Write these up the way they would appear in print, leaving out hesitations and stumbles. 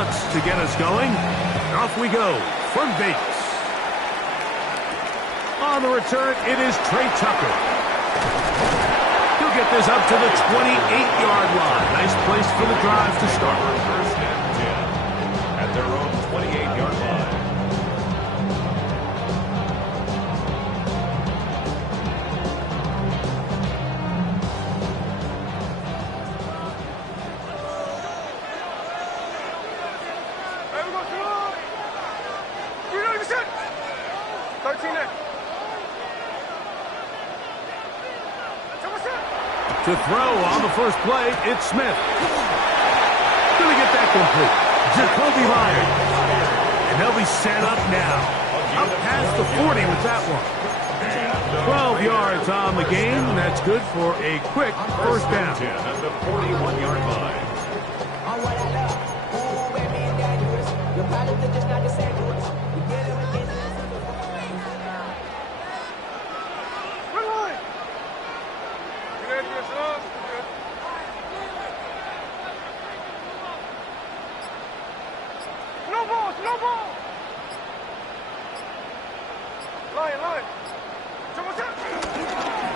punts to get us going. Off we go from Vegas. On the return, it is Trey Tucker. He'll get this up to the 28-yard line. Nice place for the drive to start. First and 10 at their own 28-yard line. To throw on the first play, it's Smith. Going to get that complete. Jacoby Myers. And they'll be set up now. Up past the 40 with that one. 12 yards on the game. That's good for a quick first down. At the 41-yard line.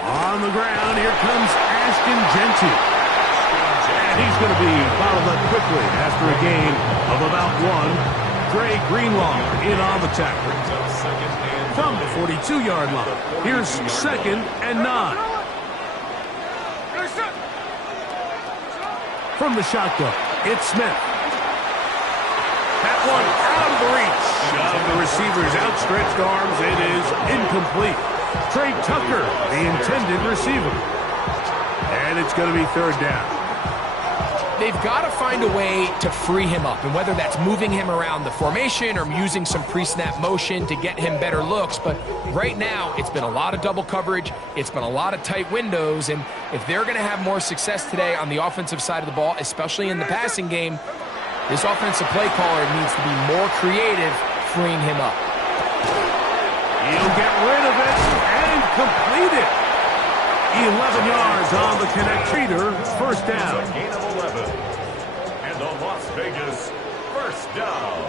On the ground, here comes Ashton Jeanty. And he's going to be bottled up quickly after a gain of about one. Dre Greenlaw in on the tackle. From the 42-yard line, here's 2nd and 9. From the shotgun, it's Smith. That one out of the reach of the receiver's outstretched arms. It is incomplete. Trey Tucker, the intended receiver. And it's going to be 3rd down. They've got to find a way to free him up, and whether that's moving him around the formation or using some pre-snap motion to get him better looks. But right now, it's been a lot of double coverage. It's been a lot of tight windows, and if they're going to have more success today on the offensive side of the ball, especially in the passing game, this offensive play caller needs to be more creative freeing him up. He'll get rid of it and complete it. 11 yards on the connect reader. First down. Gain of 11. And the Las Vegas first down.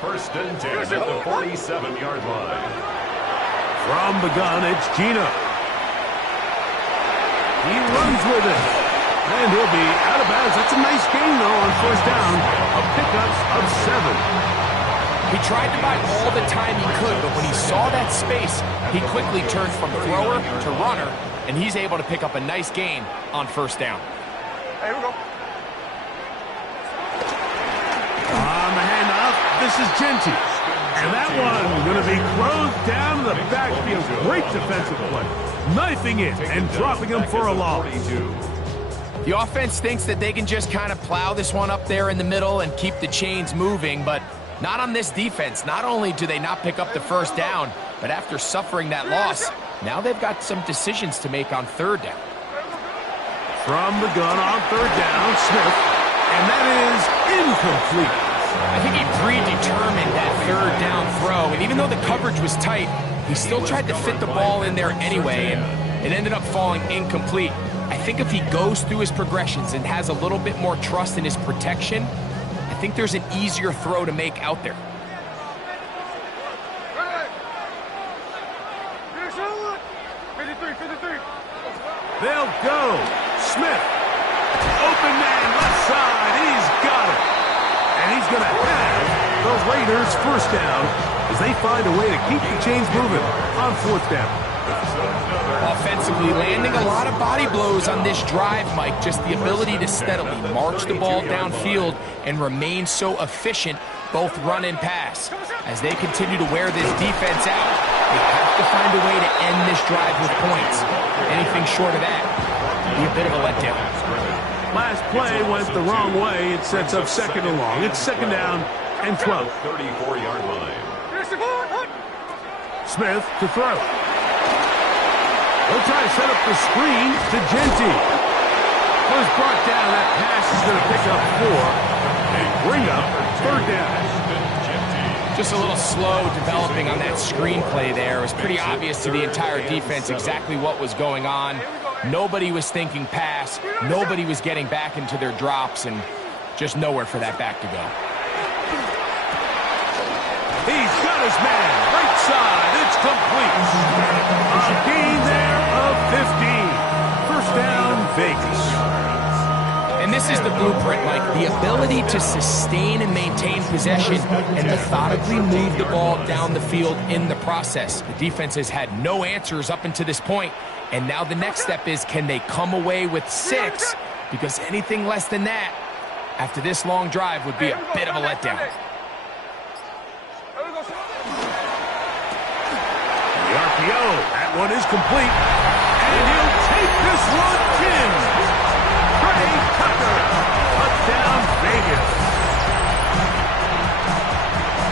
1st and 10 at the 47-yard line. From the gun, it's Gino. He runs with it. And he'll be out of bounds. That's a nice gain, though, on first down. A pickups of 7. He tried to buy all the time he could, but when he saw that space, he quickly turned from thrower to runner, and he's able to pick up a nice gain on first down. Hey, here we go. On the handoff, this is Jeanty. And that one going to be closed down to the backfield. Great defensive play. Knifing it and dropping him for a loss. The offense thinks that they can just kind of plow this one up there in the middle and keep the chains moving, but not on this defense. Not only do they not pick up the first down, but after suffering that loss, now they've got some decisions to make on 3rd down. From the gun on 3rd down, Smith, and that is incomplete. I think he predetermined that 3rd down throw, and even though the coverage was tight, he still tried to fit the ball in there anyway, and it ended up falling incomplete. I think if he goes through his progressions and has a little bit more trust in his protection, I think there's an easier throw to make out there. They'll go. Smith. Open man, left side. He's got it. And he's going to have the Raiders first down as they find a way to keep the chains moving on 4th down. Offensively, landing a lot of body blows on this drive, Mike. Just the ability to steadily march the ball downfield and remain so efficient, both run and pass. As they continue to wear this defense out, they have to find a way to end this drive with points. Anything short of that would be a bit of a letdown. Last play went the wrong way. It sets up 2nd and long. It's 2nd down and 12. 34-yard line. Smith to throw. They'll try to set up the screen to Jeanty. Was brought down. That pass is going to pick up 4 and bring up 3rd down. Just a little slow developing on that screen play there. It was pretty obvious to the entire defense exactly what was going on. Nobody was thinking pass. Nobody was getting back into their drops, and Just nowhere for that back to go. He's got his man. Right side. It's complete. A gain there of 15. First down, Vegas. And this is the blueprint, Mike. The ability to sustain and maintain possession and methodically move the ball down the field in the process. The defense has had no answers up until this point, and now the next step is, can they come away with 6? Because anything less than that, after this long drive, would be a bit of a letdown. The RPO, that one is complete. And he'll take this one in. Trey Tucker, touchdown Vegas.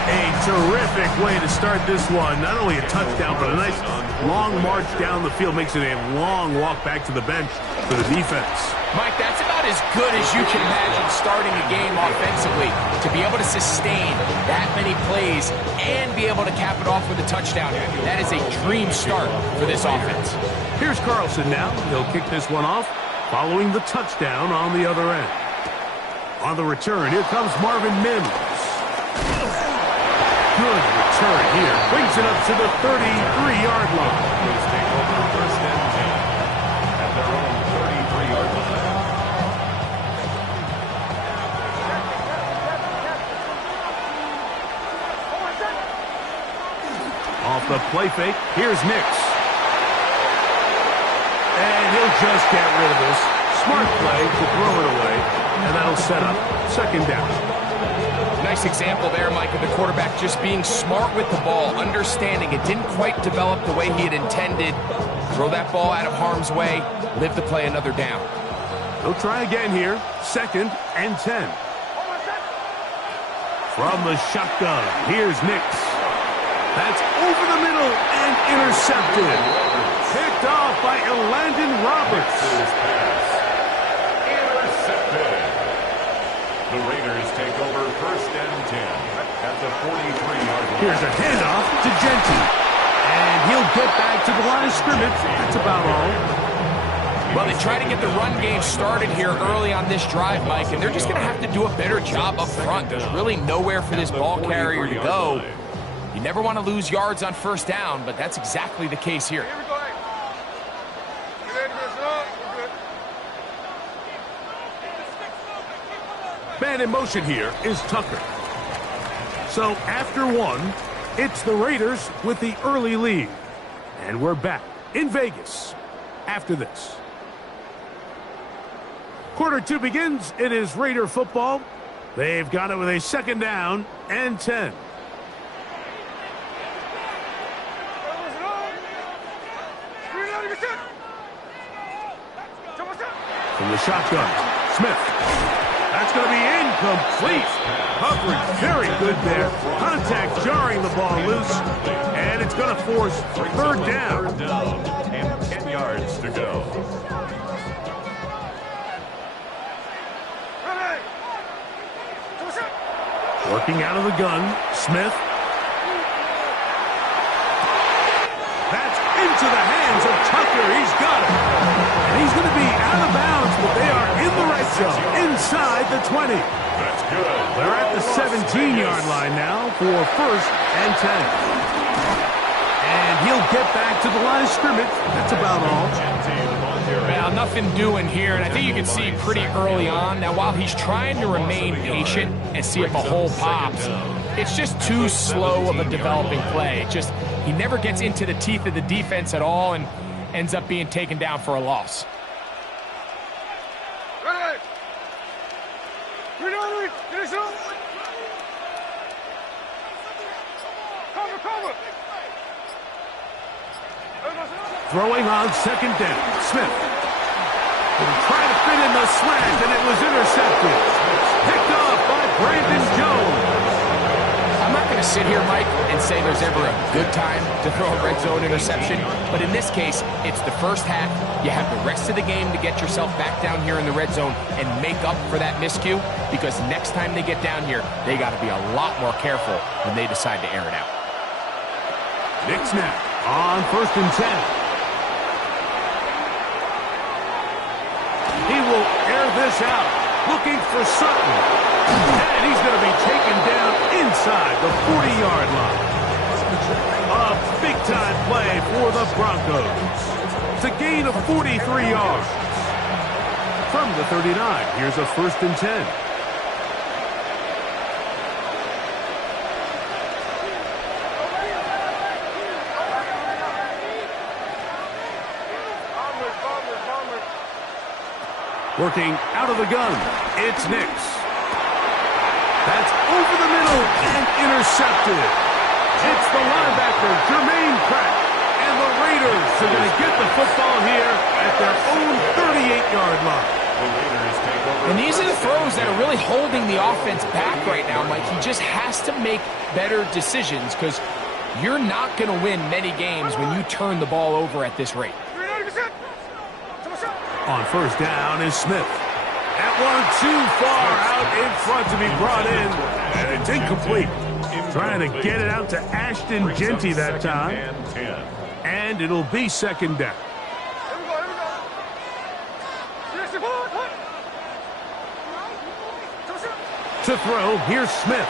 A terrific way to start this one. Not only a touchdown, but a nice long march down the field. Makes it a long walk back to the bench for the defense. Mike, that's about as good as you can imagine starting a game offensively. To be able to sustain that many plays and be able to cap it off with a touchdown, that is a dream start for this offense. Here's Carlson now. He'll kick this one off, following the touchdown on the other end. On the return, here comes Marvin Mims. Good return here. Brings it up to the 33-yard line. Please take over first and 10 at their own 33-yard line. Off the play fake, here's Nix. And he'll just get rid of this. Smart play to throw it away, and that'll set up second down. Nice example there, Mike, of the quarterback just being smart with the ball, understanding it didn't quite develop the way he had intended. Throw that ball out of harm's way, live to play another down. He'll try again here, second and 10. From the shotgun, here's Nix. That's over the middle and intercepted. Picked off by Elandon Roberts. Intercepted. The Raiders take over first and 10 at the 43-yard line. Here's a handoff to Genty. And he'll get back to the line of scrimmage. That's about all. Well, they try to get the run game started here early on this drive, Mike, and they're just going to have to do a better job up front. There's really nowhere for this ball carrier to go. You never want to lose yards on first down, but that's exactly the case here. Man in motion here is Tucker. So after one, it's the Raiders with the early lead. And we're back in Vegas after this. Quarter 2 begins. It is Raider football. They've got it with a second down and 10. From the shotgun, Smith. That's going to be incomplete. Coverage very good there. Contact jarring the ball loose. And it's going to force third down. And 10 yards to go. Working out of the gun, Smith. That's into the hands of Tucker. He's got it. And he's going to be out of bounds, but they are in the red zone, inside the 20. That's good. They're at the 17-yard line now for first and 10. And he'll get back to the line of scrimmage. That's about all. Well, nothing doing here, and I think you can see pretty early on. Now, while he's trying to remain patient and see if a hole pops, it's just too slow of a developing play. It just, he never gets into the teeth of the defense at all and ends up being taken down for a loss. Throwing on second down, Smith. Will try to fit in the slant, and it was intercepted. Picked off by Brandon Jones. I'm not going to sit here, Mike, and say there's ever a good time to throw a red zone interception, but in this case, it's the first half. You have the rest of the game to get yourself back down here in the red zone and make up for that miscue, because next time they get down here, they got to be a lot more careful when they decide to air it out. Nick snap on first and 10. He will air this out. looking for Sutton. And he's going to be taken down inside the 40-yard line. A big-time play for the Broncos. It's a gain of 43 yards. From the 39, here's a 1st and 10. Working out of the gun, it's Nix. That's over the middle and intercepted. It's the linebacker, Jermaine Pratt. And the Raiders are going to get the football here at their own 38-yard line. And these are the throws that are really holding the offense back right now, Mike. He just has to make better decisions because you're not going to win many games when you turn the ball over at this rate. On 1st down is Smith. That one too far out in front to be brought in, and it's incomplete. Trying to get it out to Ashton Jeanty that time. And it'll be 2nd down. To throw, here's Smith.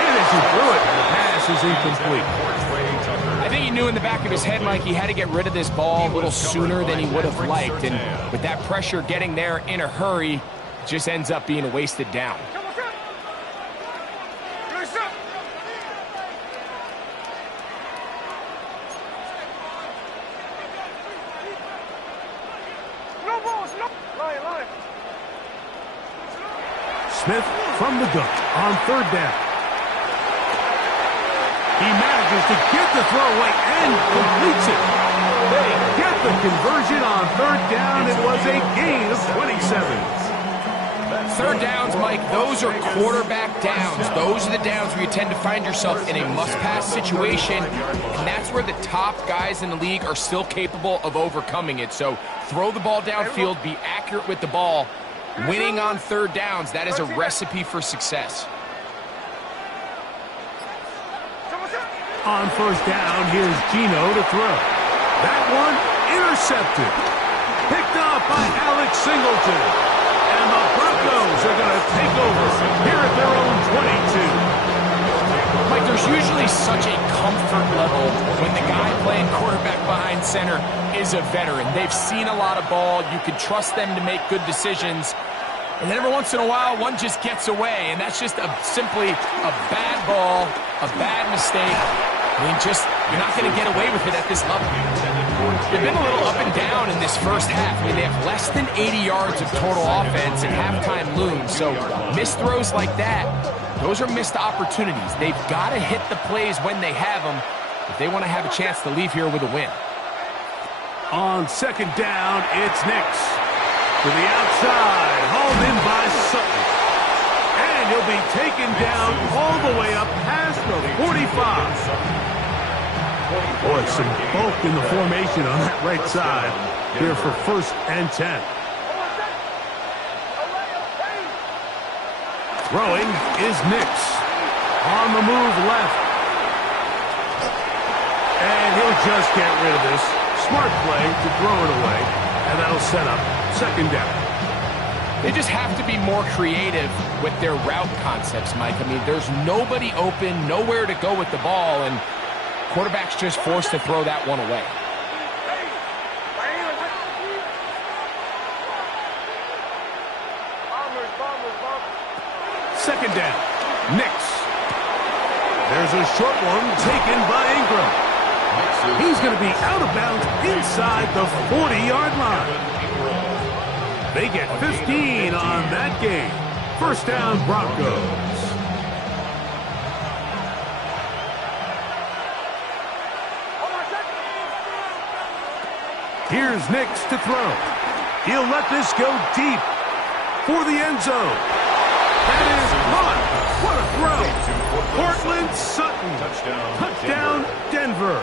And as he threw it, the pass is incomplete. I think he knew in the back of his head, Mike, he had to get rid of this ball a little sooner than he would have liked. And with that pressure getting there in a hurry, it just ends up being a wasted down. Smith from the gun on 3rd down. He manages to get the throw away and completes it. They get the conversion on 3rd down. It was a gain of 27. 3rd downs, Mike, those are quarterback downs. Those are the downs where you tend to find yourself in a must-pass situation, and that's where the top guys in the league are still capable of overcoming it. So throw the ball downfield, be accurate with the ball. Winning on 3rd downs, that is a recipe for success. On 1st down, here's Gino to throw. That one intercepted. Picked up by Alex Singleton. And the Broncos are going to take over here at their own 22. Mike, there's usually such a comfort level when the guy playing quarterback behind center is a veteran. They've seen a lot of ball. You can trust them to make good decisions. And then every once in a while, one just gets away. And that's just simply a bad ball, a bad mistake. I mean, you're not going to get away with it at this level. They've been a little up and down in this first half. I mean, they have less than 80 yards of total offense and halftime looms. So missed throws like that, those are missed opportunities. They've got to hit the plays when they have them if they want to have a chance to leave here with a win. On 2nd down, it's Nix. To the outside, hauled in by Sutton. And he'll be taken down all the way up past the 45. Boy, some bulk in the formation on that right side here for 1st and 10. Throwing is Nix. On the move left. And he'll just get rid of this. Smart play to throw it away. And that'll set up 2nd down. They just have to be more creative with their route concepts, Mike. I mean, there's nobody open, nowhere to go with the ball, and quarterback's just forced to throw that one away. Second down, Nix. There's a short one taken by Ingram. He's going to be out of bounds inside the 40-yard line. They get 15 on that game. 1st down, Broncos. Here's Nix to throw. He'll let this go deep for the end zone. That is caught. What a throw. Cortland Sutton. Touchdown, Denver.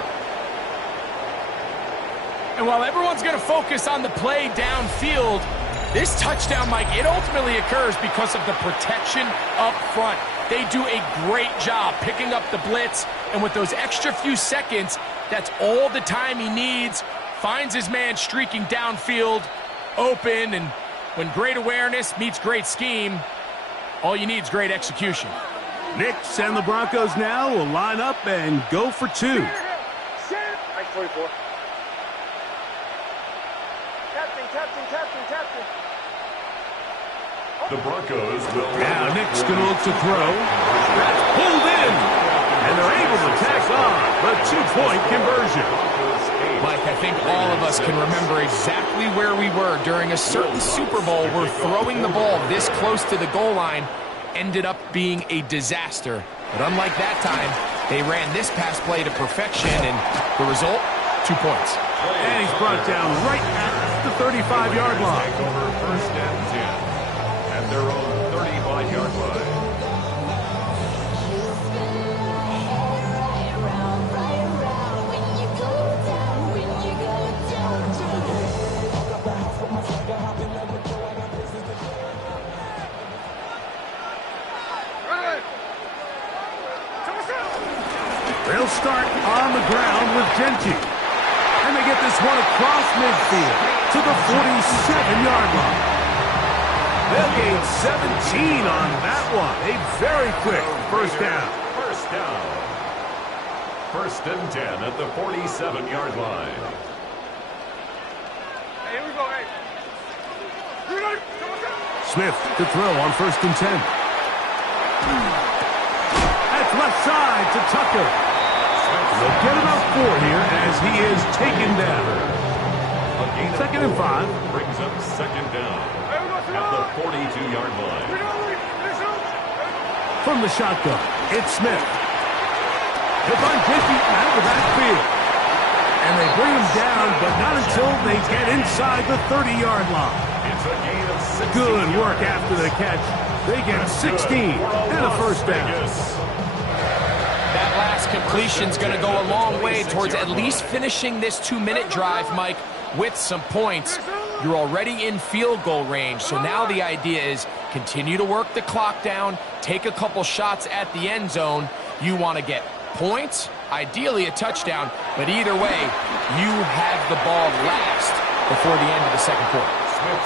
And while everyone's going to focus on the play downfield, this touchdown, Mike, it ultimately occurs because of the protection up front. They do a great job picking up the blitz, and with those extra few seconds, that's all the time he needs. Finds his man streaking downfield, open, and when great awareness meets great scheme, all you need is great execution. Knicks and the Broncos now will line up and go for two. Nice 44. Captain. The Broncos will... Now Knicks going to look to throw. That's pulled in. And they're able to tack on the two-point conversion. Mike, I think all of us can remember exactly where we were during a certain Super Bowl where throwing the ball this close to the goal line ended up being a disaster. But unlike that time, they ran this pass play to perfection, and the result, 2 points. And he's brought down right at the 35-yard line. Over first and 10 at their own 35-yard line. They'll start on the ground with Gentry. And they get this one across midfield to the 47-yard line. They'll gain 17 on that one. A very quick first down. First down. First and 10 at the 47-yard line. Hey, here we go, hey. Smith to throw on first and 10. That's left side to Tucker. They'll get about 4 here as he is taken down. Second and 5. Brings up second down at the 42-yard line. From the shotgun, it's Smith. He'll find Gentry out of the backfield. And they bring him down, but not until they get inside the 30-yard line. It's a gain of 16 Good work yards. after the catch. They get 16 and a first down. That last completion's going to go a long way towards at least finishing this 2-minute drive, Mike, with some points. You're already in field goal range, so now the idea is continue to work the clock down, take a couple shots at the end zone. You want to get points, ideally a touchdown, but either way, you have the ball last before the end of the second quarter.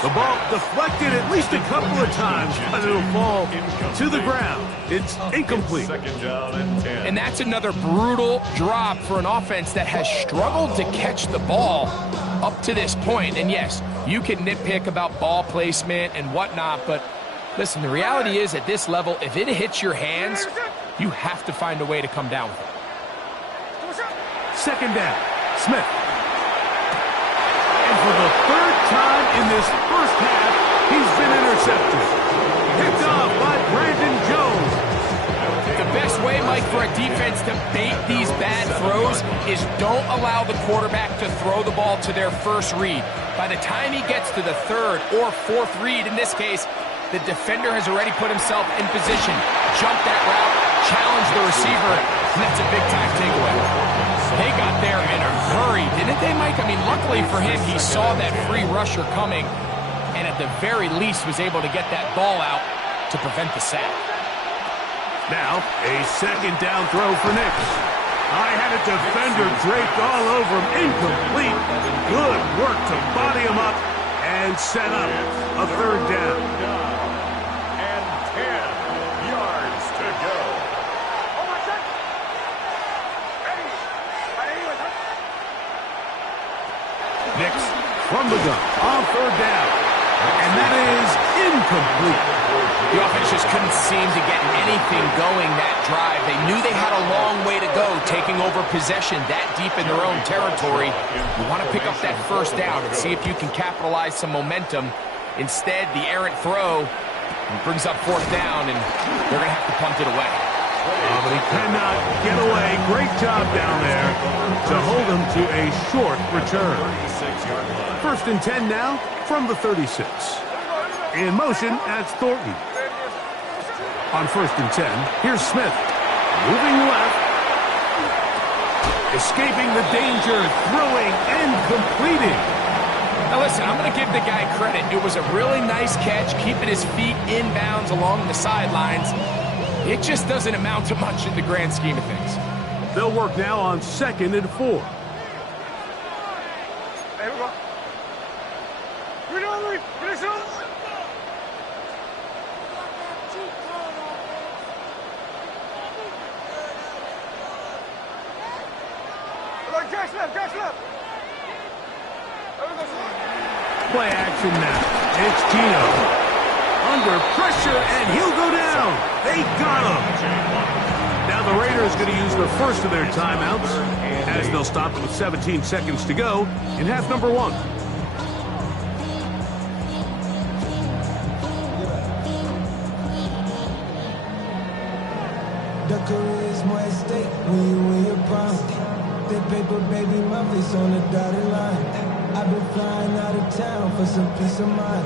The ball deflected at least a couple of times, but it'll fall to the ground. It's incomplete. Second down and 10. And that's another brutal drop for an offense that has struggled to catch the ball up to this point. And yes, you can nitpick about ball placement and whatnot, but listen, the reality is at this level, if it hits your hands, you have to find a way to come down with it. Second down, Smith. And for the third time in this first half, he's been intercepted. Picked off by Brandon Jones. The best way, Mike, for a defense to bait these bad throws is don't allow the quarterback to throw the ball to their first read. By the time he gets to the third or fourth read, in this case, the defender has already put himself in position. Jump that route, challenge the receiver, and that's a big-time takeaway. They got there in a hurry, didn't they, Mike? I mean, luckily for him, he saw that free rusher coming, and at the very least was able to get that ball out to prevent the sack. Now, a second down throw for Knicks. I had a defender draped all over him. Incomplete. Good work to body him up and set up a third down. And 10 yards to go. Knicks from the gun on third down. And that is incomplete. The offense just couldn't seem to get anything going that drive. They knew they had a long way to go, taking over possession that deep in their own territory. You want to pick up that first down and see if you can capitalize some momentum. Instead, the errant throw brings up fourth down, and they're going to have to punt it away. But he cannot get away. Great job down there to hold him to a short return. 36-yard line. First and 10 now from the 36. In motion, that's Thornton. On first and 10, here's Smith. Moving left. Escaping the danger, throwing and completing. Now listen, I'm going to give the guy credit. It was a really nice catch, keeping his feet inbounds along the sidelines. It just doesn't amount to much in the grand scheme of things. They'll work now on second and 4. Play action now. It's Gino. Under pressure, and he'll go down. They got him. Now the Raiders going to use the first of their timeouts as they'll stop with 17 seconds to go in half number 1. The charisma at stake when you win your prime. That paper, baby, my face on the dotted line. I've been flying out of town for some peace of mind.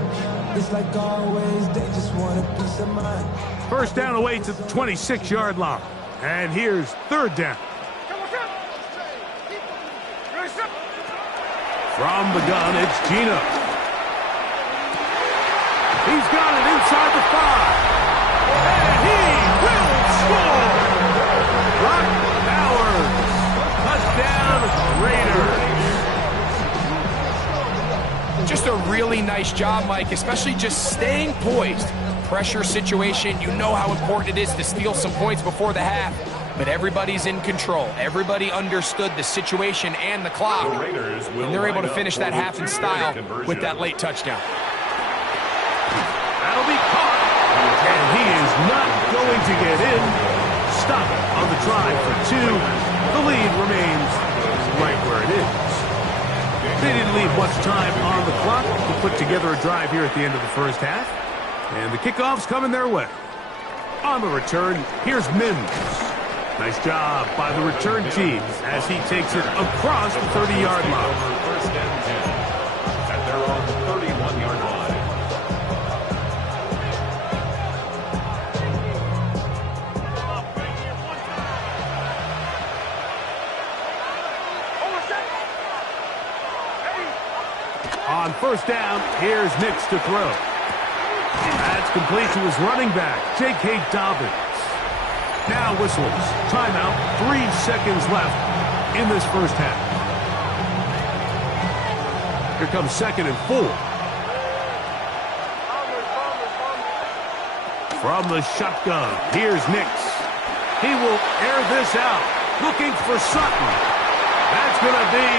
It's like always, they just want a peace of mind. First down away to the 26-yard line. And here's third down. From the gun, it's Gino. He's got it inside the 5. And he will score! Brock Bowers. Touchdown, Raiders. Just a really nice job, Mike, especially just staying poised. Pressure situation, you know how important it is to steal some points before the half, but everybody's in control. Everybody understood the situation and the clock, and they're able to finish that half in style with that late touchdown. That'll be caught, and he is not going to get in. Stop it on the try for 2. The lead remains right where it is. They didn't leave much time on the clock to put together a drive here at the end of the first half. And the kickoff's coming their way. On the return, here's Mims. Nice job by the return team as he takes it across the 30-yard line. First and 10 at their own 31-yard line. On first down, here's Nix to throw. That's complete to his running back, J.K. Dobbins. Now whistles. Timeout. 3 seconds left in this first half. Here comes 2nd and 4. From the shotgun, here's Nix. He will air this out. Looking for Sutton. That's going to be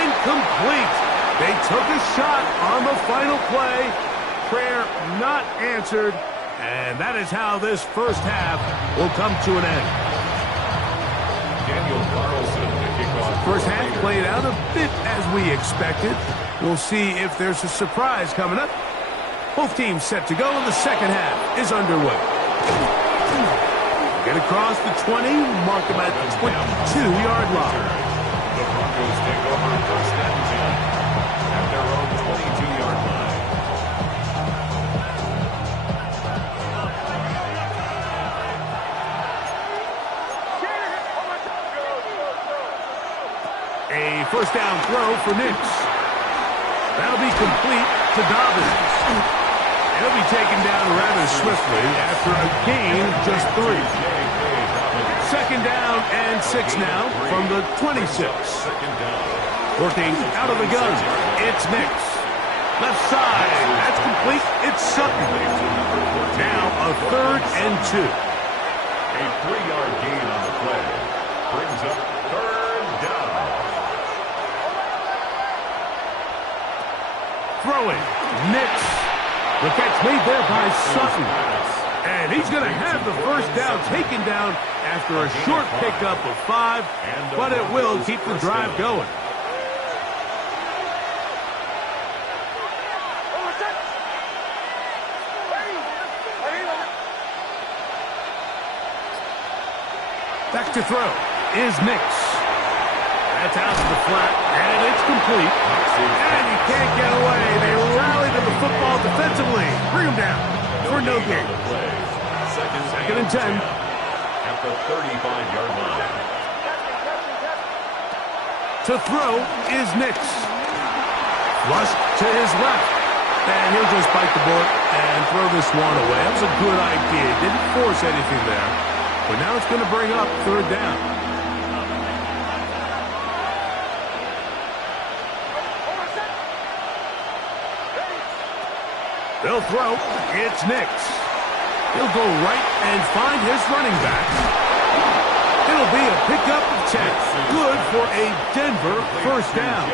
incomplete. They took a shot on the final play. Prayer not answered, and that is how this first half will come to an end. Daniel Carlson to kick off. First half played out a bit as we expected. We'll see if there's a surprise coming up. Both teams set to go, and the second half is underway. Get across the 20, mark them at the 22-yard line. The Broncos take over first and 10 at their own 22-yard line. A first down throw for Nix. That'll be complete to Dobbins. He'll be taken down rather swiftly after a gain just 3. Second down and 6 now from the 26. Working out of the gun, it's Nix. Left side, that's complete, it's Sutton. Now a 3rd and 2. A 3-yard gain on the play brings up 3rd down. Throwing, Nix. The catch made there by Sutton. And he's going to have the first down taken down after a short pickup of 5, but it will keep the drive going. Back to throw is Nix. That's out to the flat, and it's complete. And he can't get away. They rally to the football defensively. Bring him down for no gain. Second and 10. At the 35-yard line. To throw is Nix. Flush to his left. And he'll just bite the bullet and throw this one away. That was a good idea. Didn't force anything there. But now it's going to bring up 3rd down. They'll throw. It's Nix. He'll go right and find his running back. It'll be a pickup of 10. Good for a Denver first down.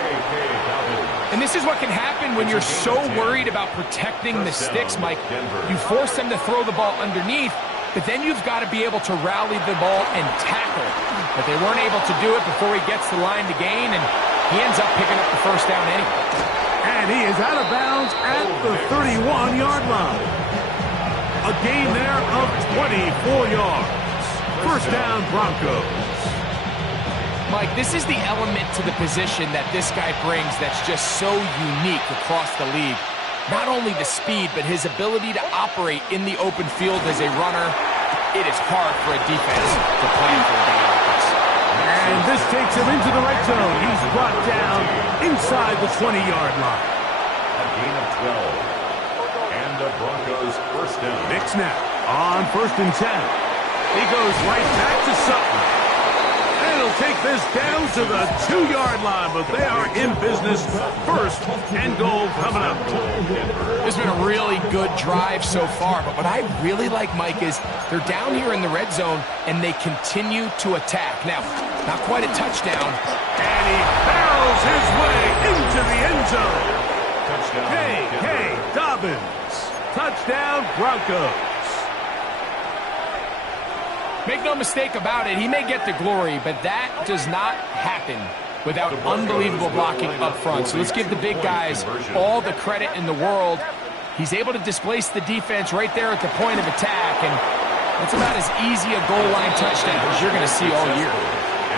And this is what can happen when you're so worried about protecting the sticks, Mike. You force them to throw the ball underneath, but then you've got to be able to rally the ball and tackle. But they weren't able to do it before he gets the line to gain, and he ends up picking up the first down anyway. And he is out of bounds at the 31-yard line. A gain there of 24 yards. First down, Broncos. Mike, this is the element to the position that this guy brings that's just so unique across the league. Not only the speed, but his ability to operate in the open field as a runner. It is hard for a defense to plan for a guy like this. And this takes him into the red zone. He's brought down inside the 20-yard line. A gain of 12. And the Broncos first down. Nick snap on 1st and 10. He goes right back to Sutton. And he'll take this down to the 2-yard line, but they are in business. First and goal coming up. It's been a really good drive so far, but what I really like, Mike, is they're down here in the red zone, and they continue to attack. Now, not quite a touchdown. And he barrels his way into the end zone. Touchdown. K.K. Dobbins. Touchdown, Broncos. Make no mistake about it, he may get the glory, but that does not happen without unbelievable blocking up front. So let's give the big guys all the credit in the world. He's able to displace the defense right there at the point of attack, and that's about as easy a goal line touchdown as you're going to see all year.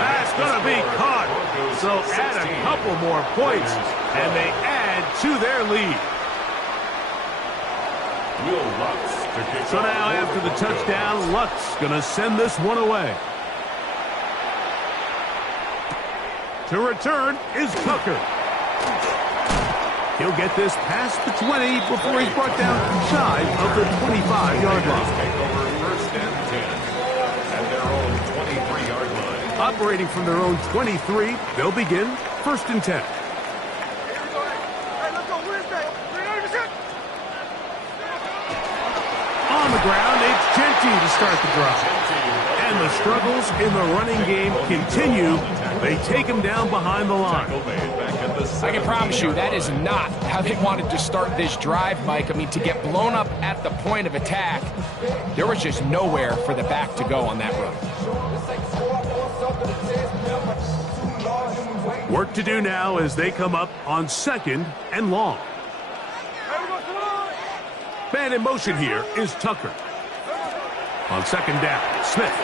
That's going to be caught. So add a couple more points, and they add to their lead. Will Lutz to kick So now after the touchdown, Lutz going to send this one away. To return is Tucker. He'll get this past the 20 before he's brought down shy of the 25-yard line. Take over first and 10 at their own 23-yard line. Operating from their own 23, they'll begin 1st and 10. On the ground, it's Genty to start the drive. And the struggles in the running game continue. They take him down behind the line. I can promise you that is not how they wanted to start this drive, Mike. I mean, to get blown up at the point of attack, there was just nowhere for the back to go on that run. Work to do now as they come up on 2nd and long. Man in motion here is Tucker. On 2nd down, Smith.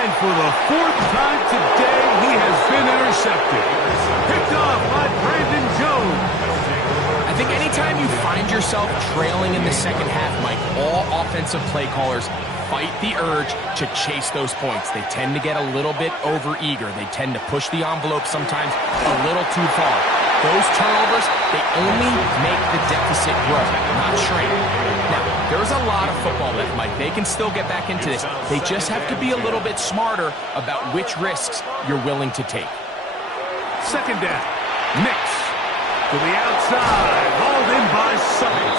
And for the 4th time today, he has been intercepted. Picked off by Brandon Jones. I think anytime you find yourself trailing in the second half, Mike, all offensive play callers fight the urge to chase those points. They tend to get a little bit overeager. They tend to push the envelope sometimes a little too far. Those turnovers, they only make the deficit grow, not shrink. Now, there's a lot of football left, Mike. They can still get back into this. They just have to be a little bit smarter about which risks you're willing to take. 2nd down, Nix to the outside, hauled in by Sutton.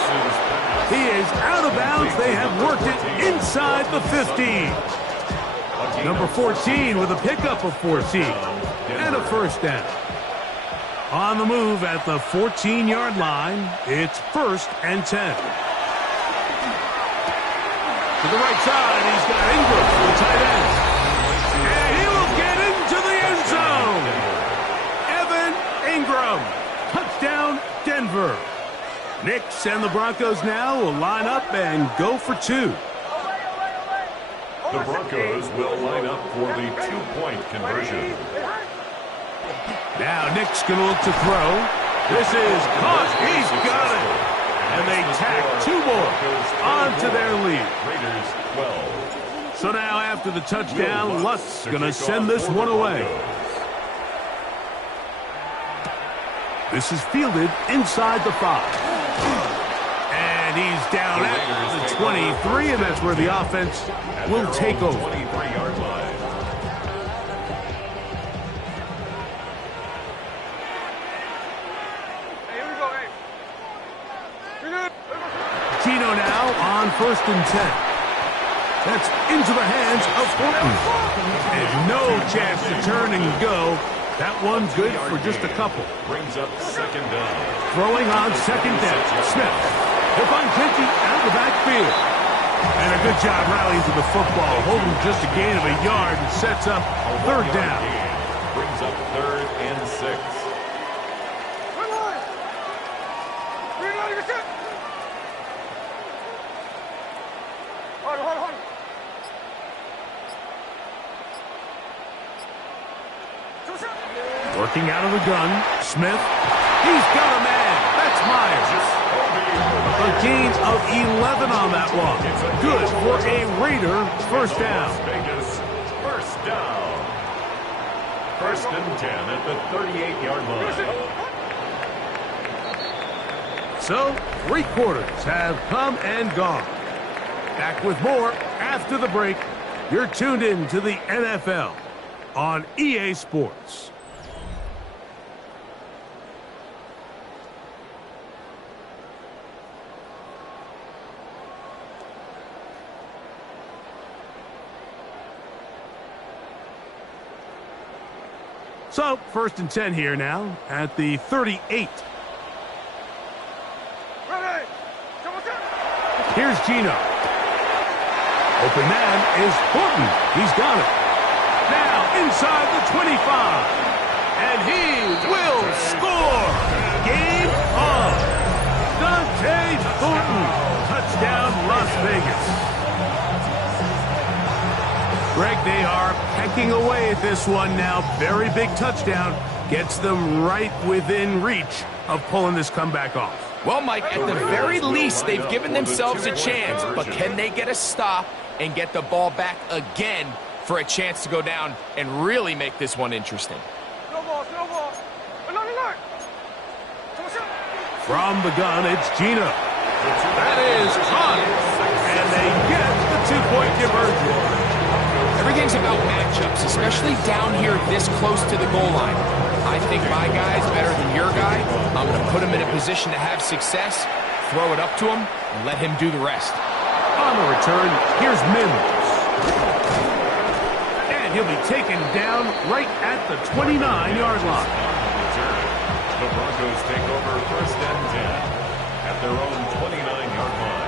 He is out of bounds. They have worked it inside the 15. Number 14 with a pickup of 14 and a first down. On the move at the 14-yard line, it's 1st and 10. To the right side, he's got Ingram, the tight end. And he will get into the end zone. Evan Ingram. Touchdown, Denver. Knicks and the Broncos now will line up and go for 2. The Broncos will line up for the 2-point conversion. Now Nick's going to look to throw. This is caught. He's got it. And they tack 2 more onto their lead. Raiders 12. So now after the touchdown, Lutz going to send this one away. This is fielded inside the 5. And he's down at the 23, and that's where the offense will take over. 23-yard line. Tino now on 1st and 10. That's into the hands of Horton. And no chance to turn and go. That one's good for just a couple. Brings up second down. Throwing on second down. Smith. He'll find Genty out of the backfield. And a good job rallying to the football. Holding just a gain of a yard and sets up third down. Brings up 3rd and 6. Working out of the gun. Smith. He's got a man. That's Myers. A gain of 11 on that one. Good for a Raider first down. Vegas, first down. 1st and 10 at the 38-yard line. So, 3 quarters have come and gone. Back with more after the break. You're tuned in to the NFL on EA Sports. So, 1st and 10 here now at the 38. Here's Gino. Open man is Horton. He's got it. Now inside the 25. And he will score. Game on. Dante Thornton. Touchdown, Las Vegas. Greg, they are pecking away at this one now. Very big touchdown. Gets them right within reach of pulling this comeback off. Well, Mike, at the very least, they've given themselves a chance. But can they get a stop and get the ball back again for a chance to go down and really make this one interesting? From the gun, it's Gino. That is hot. And they get the 2-point conversion. Everything's about matchups, especially down here this close to the goal line. I think my guy's better than your guy. I'm going to put him in a position to have success, throw it up to him, and let him do the rest. On the return, here's Mims. And he'll be taken down right at the 29-yard line. The Broncos take over 1st and 10 at their own 29-yard line.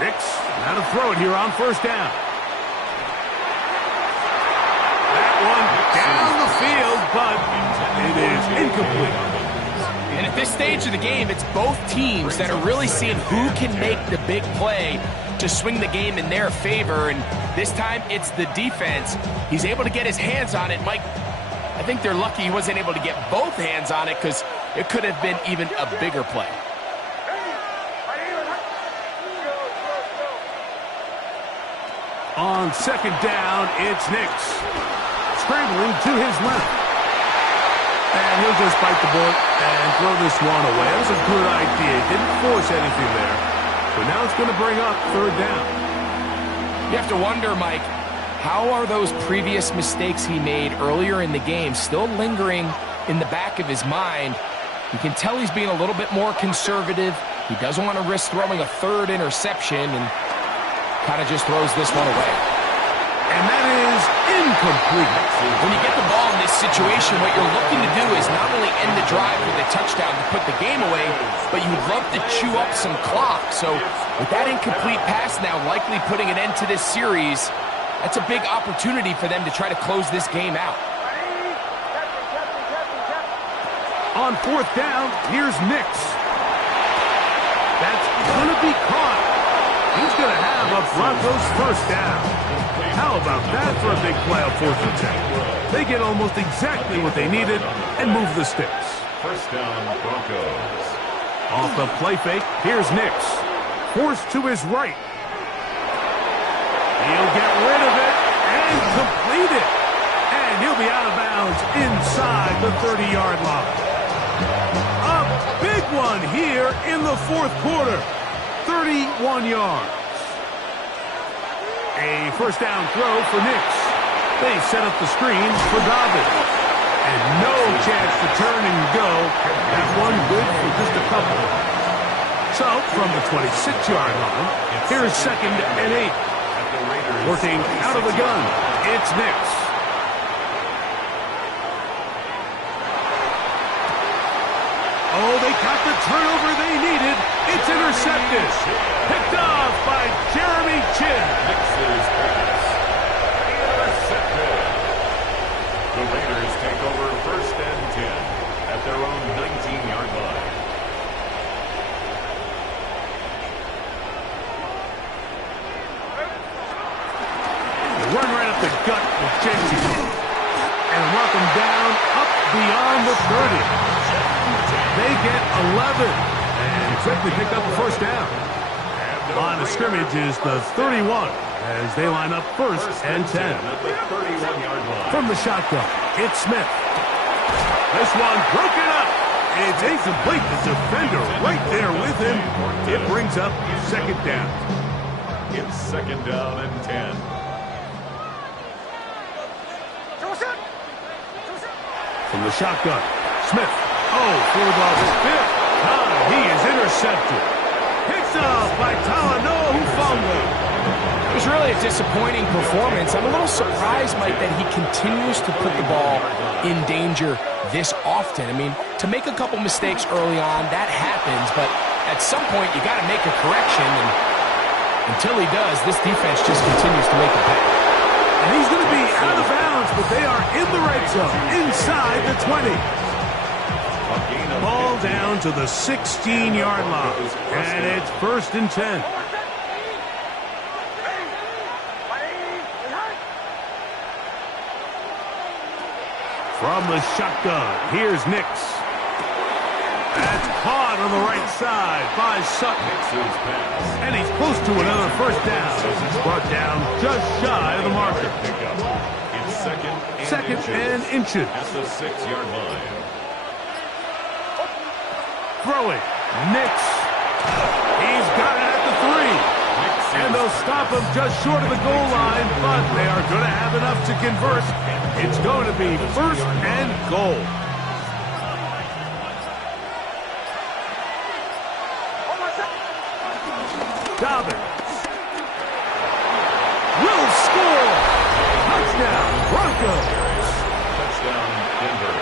Nix, now to throw it here on 1st down. That one down the field, but it is incomplete. And at this stage of the game, it's both teams that are really seeing who can make the big play to swing the game in their favor. And this time, it's the defense. He's able to get his hands on it. Mike, I think they're lucky he wasn't able to get both hands on it because it could have been even a bigger play. On 2nd down, it's Nix. Scrambling to his left. And he'll just bite the bullet and throw this one away. That was a good idea. Didn't force anything there. But now it's going to bring up 3rd down. You have to wonder, Mike, how are those previous mistakes he made earlier in the game still lingering in the back of his mind? You can tell he's being a little bit more conservative. He doesn't want to risk throwing a 3rd interception and kind of just throws this one away. And that is incomplete. When you get the ball in this situation, what you're looking to do is not only end the drive with a touchdown to put the game away, but you'd love to chew up some clock. So with that incomplete pass now likely putting an end to this series, that's a big opportunity for them to try to close this game out. On 4th down, here's Nix. That's going to be caught. He's going to have a Broncos 1st down. How about that for a big play on 4th and 10? They get almost exactly what they needed and move the sticks. 1st down, Broncos. Off the play fake, here's Nix. Forced to his right. He'll get rid of it and complete it. And he'll be out of bounds inside the 30-yard line. A big one here in the 4th quarter. 31 yards. A first down throw for Nix. They set up the screen for Dobbins. And no chance to turn and go. That one good for just a couple. So, from the 26-yard line, here's 2nd and 8. Working out of the gun, it's Nix. Oh, they got the turnover they needed. It's intercepted. Picked off by Jeremy Chinn. Nix's pass. Intercepted. The Raiders take over 1st and 10 at their own 19-yard line. Run right up the gut with Gentry. And work him down up beyond the 30. They get 11 and quickly pick up the first down. Line of scrimmage is the 31 as they line up 1st and 10. At the 31-yard line. From the shotgun, it's Smith. This one broken up. It's incomplete. The defender right there with him. It brings up 2nd down. It's 2nd down and 10. From the shotgun, Smith. Oh, for the 5th time, he is intercepted. Picked up by Talanoa Hufanga. It was really a disappointing performance. I'm a little surprised, Mike, that he continues to put the ball in danger this often. I mean, to make a couple mistakes early on, that happens, but at some point you got to make a correction, and until he does, this defense just continues to make a pay. And he's going to be out of bounds, but they are in the red zone, inside the 20. Ball down to the 16-yard line, and it's 1st and 10. From the shotgun, here's Nix. That's caught on the right side by Sutton. And he's close to another first down as he's brought down just shy of the marker. It's 2nd and inches. At the 6-yard line. Throwing, Nix. He's got it at the 3. And they'll stop him just short of the goal line, but they are going to have enough to convert. It's going to be 1st and goal. Dobbins will score. Touchdown, Broncos. Touchdown, Denver.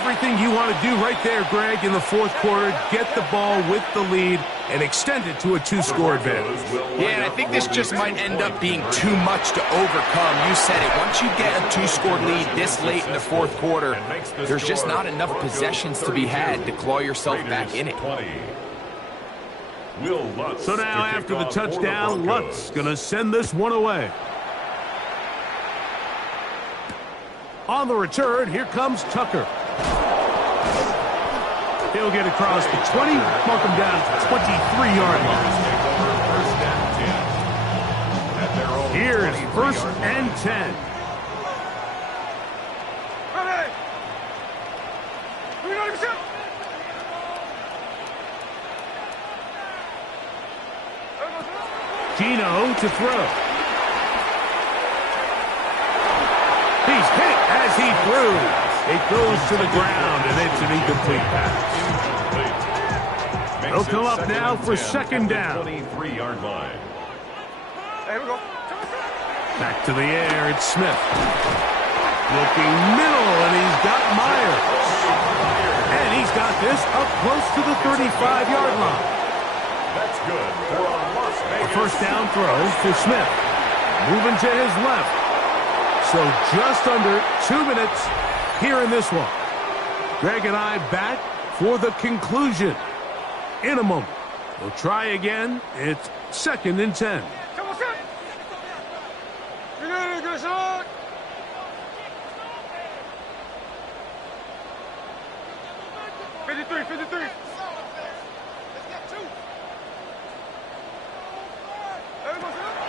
Everything you want to do right there, Greg, in the 4th quarter. Get the ball with the lead and extend it to a 2-score advantage. Yeah, and I think this just might end up being too much to overcome. You said it. Once you get a 2-score lead this late in the 4th quarter, there's just not enough possessions to be had to claw yourself back in it. So now, after the touchdown, Lutz going to send this one away. On the return, here comes Tucker. He'll get across the 20, mark him down to 23-yard line. Here's 1st and 10. Gino to throw. He's hit as he threw. It goes to the ground, and it's an incomplete pass. They'll come up now for 2nd down. 23-yard line. Here we go. Back to the air, it's Smith. Looking middle, and he's got Myers. And he's got this up close to the 35-yard line. That's good for a Las Vegas. A first down throw for Smith. Moving to his left. So just under 2 minutes here in this one. Greg and I back for the conclusion in a moment. We'll try again. It's 2nd and 10. Good shot.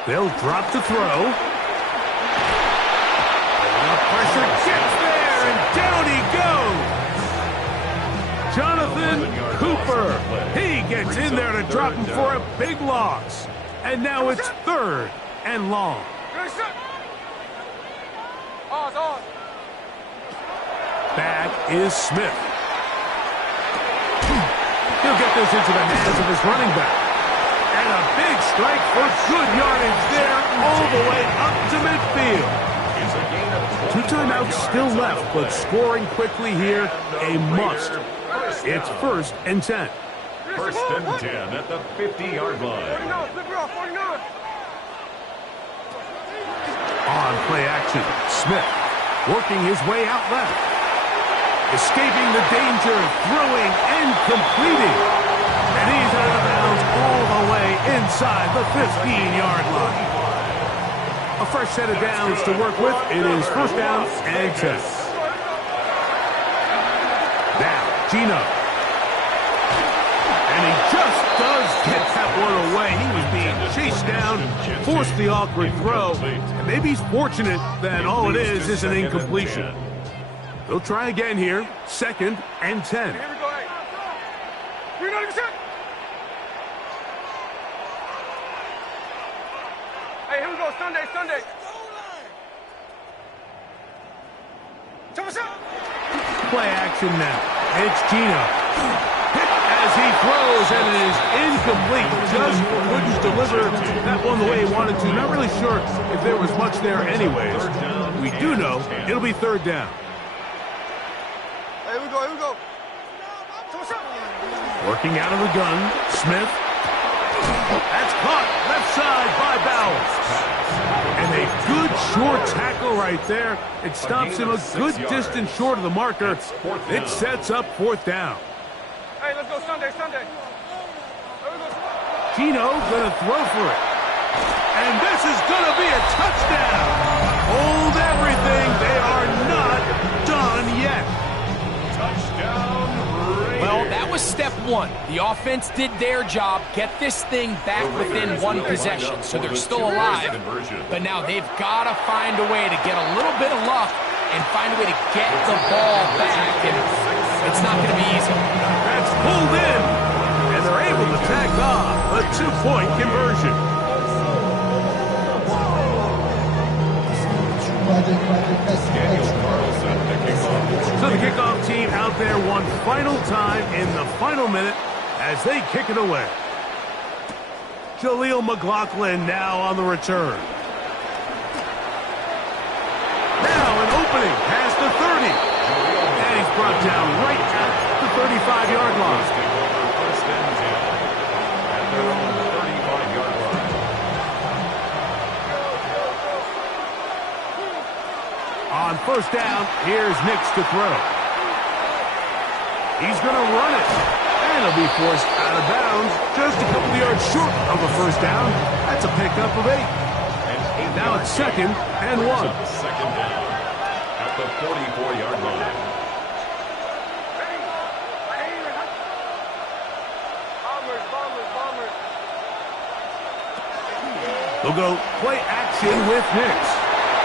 They'll drop the throw. And the pressure gets there, and down he goes. Jonathan Cooper. He gets in there to drop him for a big loss. And now it's 3rd and long. Good shot. On. Back is Smith. He'll get this into the hands of his running back. And a big strike for good yardage there all the way up to midfield. 2 timeouts still left, but scoring quickly here, a must. It's 1st and 10. 1st and 10 at the 50-yard line. 49, flip it off, 49. On play action, Smith working his way out left. Escaping the danger, throwing and completing. And he's out of bounds all the way inside the 15-yard line. A fresh set of downs to work with. It is 1st down and 10. Now, Geno. And he just does get that one away. He was being chased down, forced the awkward throw, and maybe he's fortunate that all it is an incompletion. They'll try again here, 2nd and 10. Here we go, hey. 390%. Hey, here we go, Sunday. Play action now. It's Geno. Hit as he throws, and it is incomplete. Just couldn't deliver that one the way he wanted to. Not really sure if there was much there anyways. We do know it'll be 3rd down. Hey, here we go. Working out of the gun, Smith. That's caught left side by Bowers. And a good short tackle right there. It stops him a good distance short of the marker. It sets up 4th down. Hey, let's go Sunday. Here we go. Geno gonna throw for it. And this is gonna be a touchdown. Hold everything. They are not done yet. Touchdown, Raiders. Well, that was step 1. The offense did their job, get this thing back within 1 possession, so they're still alive. But now they've got to find a way to get a little bit of luck and find a way to get the ball back, and it's not going to be easy. That's pulled in, and they're able to tack on a 2-point conversion. So the kickoff team out there one final time in the final minute as they kick it away. Jaleel McLaughlin now on the return. Now an opening past the 30. And he's brought down right at the 35-yard line. 1st and 10 at their own 35-yard line. On 1st down, here's Nix to throw. He's going to run it. And he'll be forced out of bounds just a couple of yards short of a 1st down. That's a pickup of 8. Now it's 2nd and 1. 2nd down at the 44-yard line. Bombers. They'll go play action with Nix.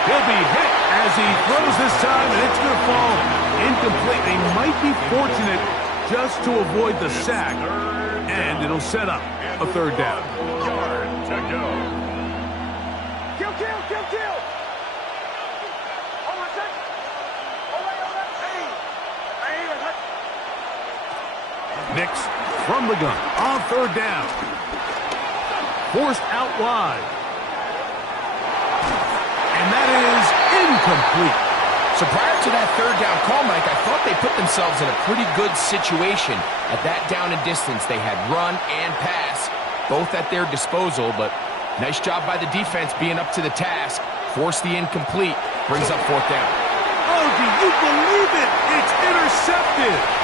He'll be hit as he throws this time, and it's going to fall incomplete. They might be fortunate just to avoid the sack, and it'll set up a 3rd down. Yard to go. Kill. Hold on a second. Hold on. Hey. Nix from the gun on 3rd down. Forced out wide. And that is incomplete. So prior to that 3rd down call, Mike, I thought they put themselves in a pretty good situation. At that down and distance, they had run and pass, both at their disposal, but nice job by the defense being up to the task. Force the incomplete, brings up 4th down. Oh, do you believe it? It's intercepted.